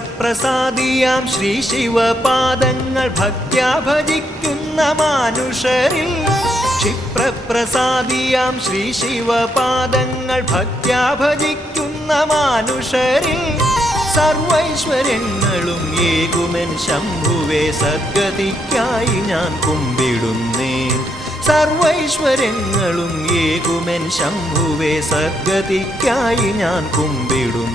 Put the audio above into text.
ക്ഷിപ്രപ്രസാദിയാം ശ്രീ ശിവപാദങ്ങൾ ഭക്ത്യാ ഭജിക്കുന്ന മാനുഷരിൽ ക്ഷിപ്രപ്രസാദിയാം ശ്രീ ശിവപാദങ്ങൾ ഭക്ത്യാ ഭജിക്കുന്ന മാനുഷരിൽ സർവൈശ്വര്യങ്ങളും ഏകുമെൻ ശംഭുവേ സദ്ഗതിക്കായി ഞാൻ കുമ്പിടുന്നേൻ സർവൈശ്വര്യങ്ങളും ഏകുമെൻ ശംഭുവേ സദ്ഗതിക്കായി ഞാൻ കുമ്പിടും